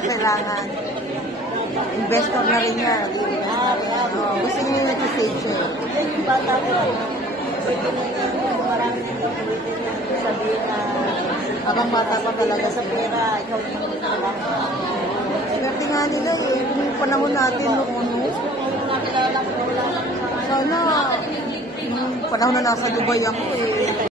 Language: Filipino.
kailangan. Investor na rin niya. Gusto niya nag-stage siya. Yung bata ko, marami sabihin na habang bata pa talaga sa pera, ikaw naman talaga. Swerte nga nila eh. Kung panahon natin noon, sana, panahon na nasa Dubai ako eh.